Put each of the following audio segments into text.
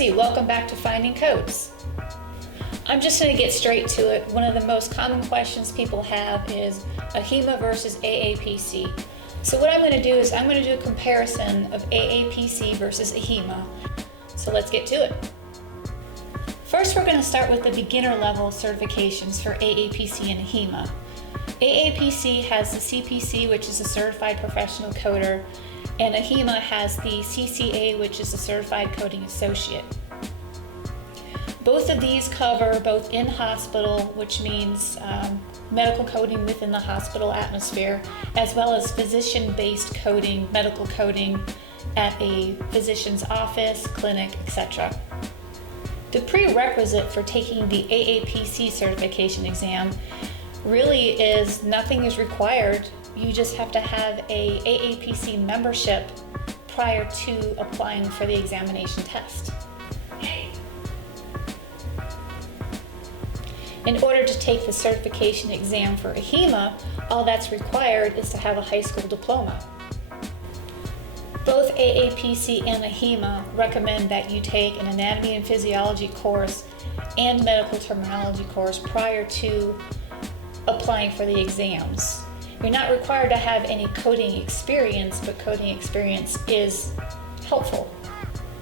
Tracy, welcome back to Finding Codes. I'm just going to get straight to it. One of the most common questions people have is AHIMA versus AAPC. So what I'm going to do is I'm going to do a comparison of AAPC versus AHIMA. So let's get to it. First, we're going to start with the beginner level certifications for AAPC and AHIMA. AAPC has the CPC, which is a Certified Professional Coder, and AHIMA has the CCA, which is a Certified Coding Associate. Both of these cover both in-hospital, which means medical coding within the hospital atmosphere, as well as physician-based coding, medical coding at a physician's office, clinic, etc. The prerequisite for taking the AAPC certification exam really is nothing is required. You just have to have a AAPC membership prior to applying for the examination test. In order to take the certification exam for AHIMA, all that's required is to have a high school diploma. Both AAPC and AHIMA recommend that you take an anatomy and physiology course and medical terminology course prior to applying for the exams. You're not required to have any coding experience, but coding experience is helpful.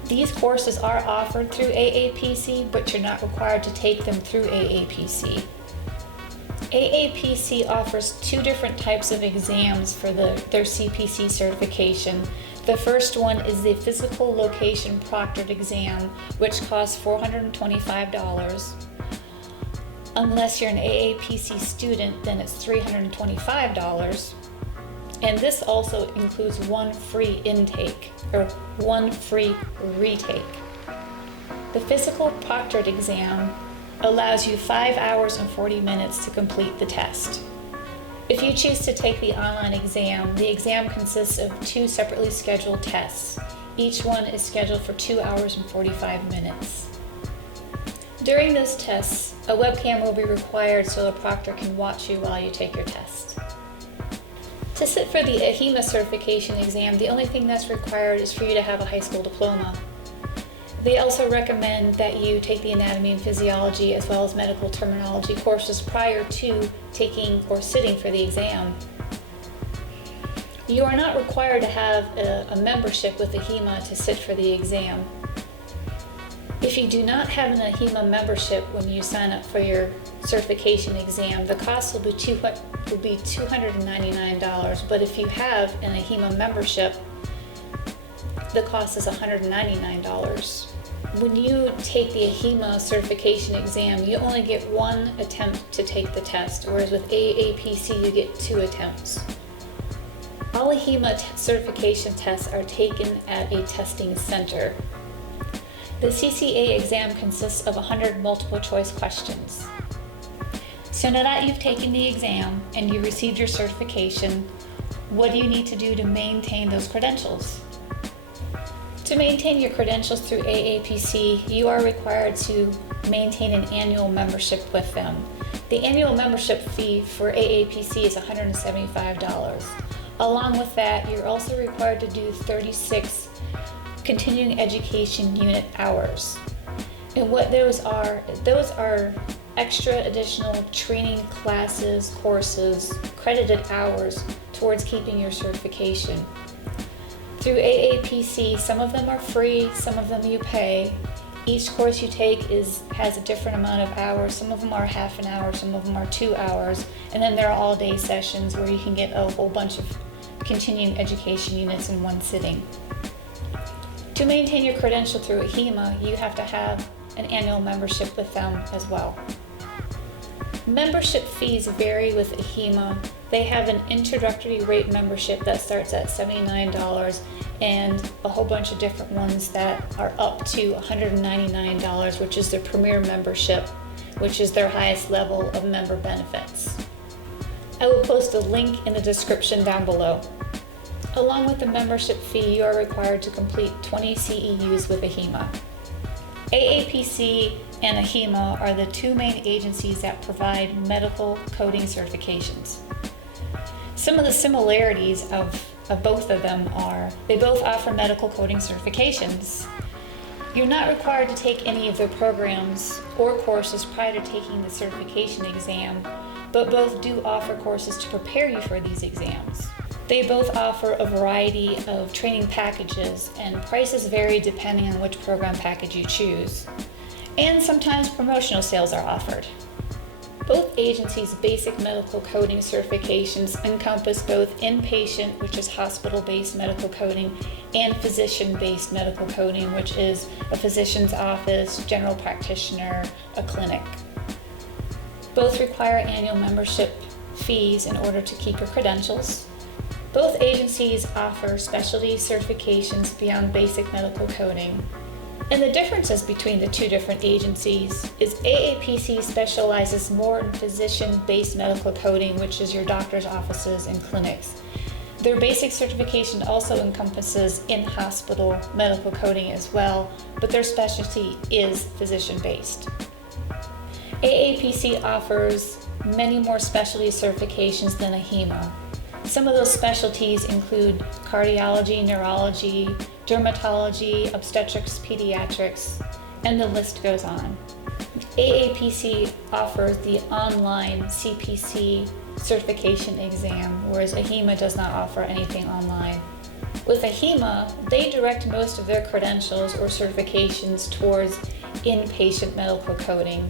These courses are offered through AAPC, but you're not required to take them through AAPC. AAPC offers two different types of exams for their CPC certification. The first one is the Physical Location Proctored exam, which costs $425. Unless you're an AAPC student, then it's $325. And this also includes one free intake, or one free retake. The Physical Proctored exam allows you 5 hours and 40 minutes to complete the test. If you choose to take the online exam, the exam consists of 2 separately scheduled tests. Each one is scheduled for 2 hours and 45 minutes. During those tests, a webcam will be required so the proctor can watch you while you take your test. To sit for the AHIMA certification exam, the only thing that's required is for you to have a high school diploma. They also recommend that you take the anatomy and physiology as well as medical terminology courses prior to taking or sitting for the exam. You are not required to have a membership with AHIMA to sit for the exam. If you do not have an AHIMA membership when you sign up for your certification exam, the cost will be $299, but if you have an AHIMA membership, the cost is $199. When you take the AHIMA certification exam, you only get one attempt to take the test, whereas with AAPC you get 2 attempts. All AHIMA certification tests are taken at a testing center. The CCA exam consists of 100 multiple choice questions. So now that you've taken the exam and you received your certification, what do you need to do to maintain those credentials? To maintain your credentials through AAPC, you are required to maintain an annual membership with them. The annual membership fee for AAPC is $175. Along with that, you're also required to do 36 continuing education unit hours. And what those are extra additional training classes, courses, credited hours towards keeping your certification. Through AAPC, some of them are free, some of them you pay. Each course you take has a different amount of hours. Some of them are half an hour, some of them are 2 hours, and then there are all-day sessions where you can get a whole bunch of continuing education units in one sitting. To maintain your credential through AHIMA, you have to have an annual membership with them as well. Membership fees vary with AHIMA. They have an introductory rate membership that starts at $79 and a whole bunch of different ones that are up to $199, which is their premier membership, which is their highest level of member benefits. I will post a link in the description down below. Along with the membership fee, you are required to complete 20 CEUs with AHIMA. AAPC and AHIMA are the 2 main agencies that provide medical coding certifications. Some of the similarities of both of them are they both offer medical coding certifications. You're not required to take any of their programs or courses prior to taking the certification exam, but both do offer courses to prepare you for these exams. They both offer a variety of training packages, and prices vary depending on which program package you choose. And sometimes promotional sales are offered. Both agencies' basic medical coding certifications encompass both inpatient, which is hospital-based medical coding, and physician-based medical coding, which is a physician's office, general practitioner, a clinic. Both require annual membership fees in order to keep your credentials. Both agencies offer specialty certifications beyond basic medical coding. And the differences between the two different agencies is AAPC specializes more in physician-based medical coding, which is your doctor's offices and clinics. Their basic certification also encompasses in-hospital medical coding as well, but their specialty is physician-based. AAPC offers many more specialty certifications than AHIMA. Some of those specialties include cardiology, neurology, dermatology, obstetrics, pediatrics, and the list goes on. AAPC offers the online CPC certification exam, whereas AHIMA does not offer anything online. With AHIMA, they direct most of their credentials or certifications towards inpatient medical coding.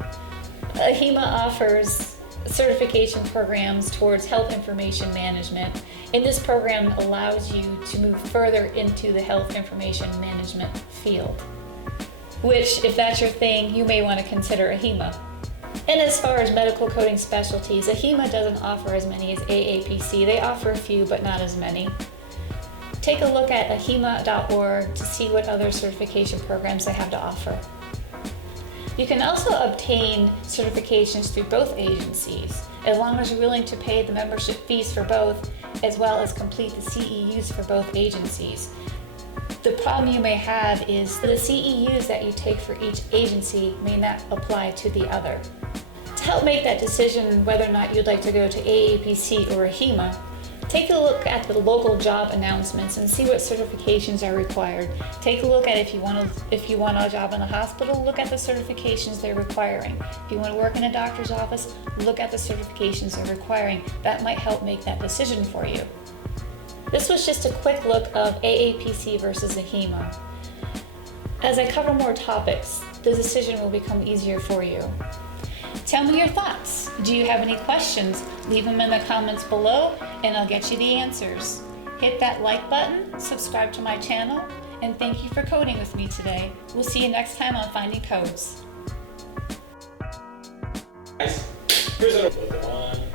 AHIMA offers certification programs towards health information management, and this program allows you to move further into the health information management field, which, if that's your thing, you may want to consider AHIMA. And as far as medical coding specialties, AHIMA doesn't offer as many as AAPC. They offer a few, but not as many. Take a look at ahima.org to see what other certification programs they have to offer. You can also obtain certifications through both agencies, as long as you're willing to pay the membership fees for both, as well as complete the CEUs for both agencies. The problem you may have is that the CEUs that you take for each agency may not apply to the other. To help make that decision whether or not you'd like to go to AAPC or AHIMA, take a look at the local job announcements and see what certifications are required. Take a look at if you want a job in a hospital, look at the certifications they're requiring. If you want to work in a doctor's office, look at the certifications they're requiring. That might help make that decision for you. This was just a quick look of AAPC versus AHIMA. As I cover more topics, the decision will become easier for you. Tell me your thoughts. Do you have any questions? Leave them in the comments below and I'll get you the answers. Hit that like button, subscribe to my channel, and thank you for coding with me today. We'll see you next time on Finding Codes. Guys, here's a